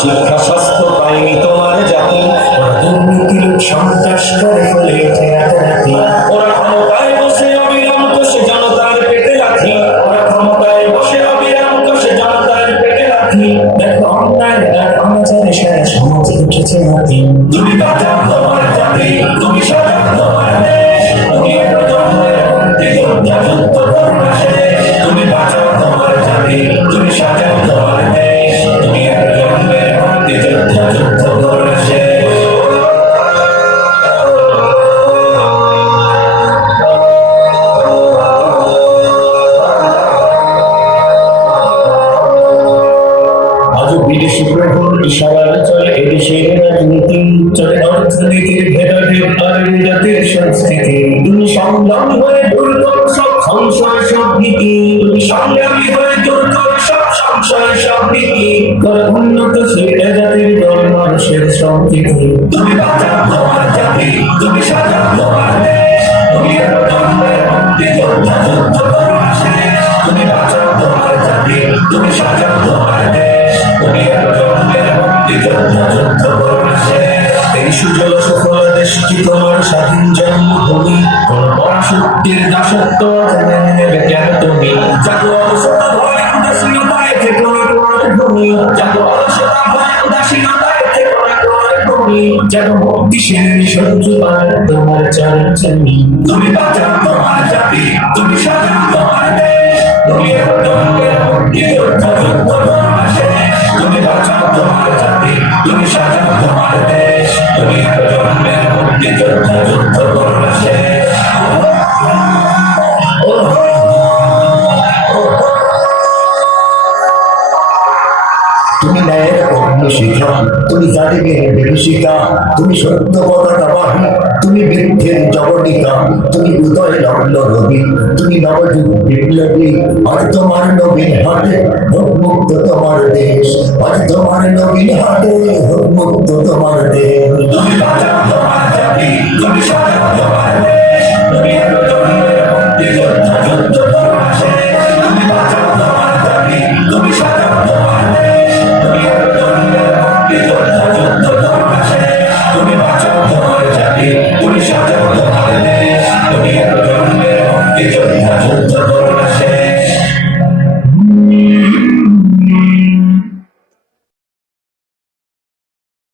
শিক্ষা স্বাস্থ্য পায়নি তোমার জাতি। ওরা দুর্নীতি লুট সন্ত্রাস করে ফলে ওঠে রাতারাতি। ওরা ক্ষমতায় বসে অবিরাম কষে জনতার পেটে লাথি। ওরা ক্ষমতায় বসে অবিরাম কষে জনতার পেটে লাথি। দেখো অন্যায় আর অনাচারে সারা সমাজ উঠেছে মাটি। তুমি বাঁচাও তোমার জাতি, তুমি সাজাও তোমার দেশ। তুমি প্রজন্মের মুক্তিযোদ্ধা যুদ্ধ করবে শেষ। তুমি বাঁচাও তোমার জাতি, তুমি সাজাও তোমার দেশ। তুমি প্রজন্মের মুক্তিযোদ্ধা যুদ্ধ করবে শেষ। আজ বিদেশি প্রহর ইশারার চলে এদেশের রাজনীতি। চলে অর্থনীতির ভেদাভেদ আর জাতির সংস্কৃতি। তুমি সংগ্রামী হয়ে দূর করো সব সংশয় সব নীতি। তুমি সংগ্রামী হয়ে দূর করো সব সংশয় সব নীতি। করো উন্নতশীল এ জাতির দল মানুষের সম্প্রীতি। তুমি বাঁচাও তোমার জাতি, তুমি সাজাও তোমার দেশ। তুমি প্রজন্মের মুক্তিযোদ্ধা যুদ্ধ করো শেষ। তুমি বাঁচাও তোমার জাতি, তুমি সাজাও তোমার দেশ। তুমি প্রজন্মের মুক্তিযোদ্ধা যুদ্ধ করো শেষ। এই সুজল সফল দেশটি তোমার স্বাধীন জন্মভূমি। কোন পরাশক্তির দাসত্ব মেনে নেবে কেন তুমি? জাগো অলসতা ভয় উদাসীনতায় থেকো না তোমার ভূমি। জাগো অলসতা ভয় উদাসীনতায় থেকো না তোমার ভূমি। জাগো মুক্তিশীল শত্রুতার তোমার চরণে। তুমি বাঁচাও তোমার জাতি, তুমি সাজাও তোমার দেশ। তুমি প্রজন্মের মুক্তিযোদ্ধা যুদ্ধ করো শেষ। তুমি বাঁচাও তোমার জাতি, তুমি সাজাও তোমার দেশ। তুমি প্রজন্মের মুক্তিযোদ্ধা যুদ্ধ করো শেষ। তুমি ন্যায়ের অগ্নিশিখা, তুমি জালিমের বিভীষিকা। তুমি সত্য পতাকাবাহী, তুমি বৃদ্ধের জবনিকা। তুমি উদয় লগ্ন রবি, তুমি নবযুগ বিপ্লবী। আজ তোমার নবীন হাটে হোক মুক্ত তোমার দেশ। আজ তোমার নবীন হাটে হোক মুক্ত তোমার দেশ। তুমি বাঁচাও তোমার জাতি, তুমি সাজাও তোমার দেশ। তুমি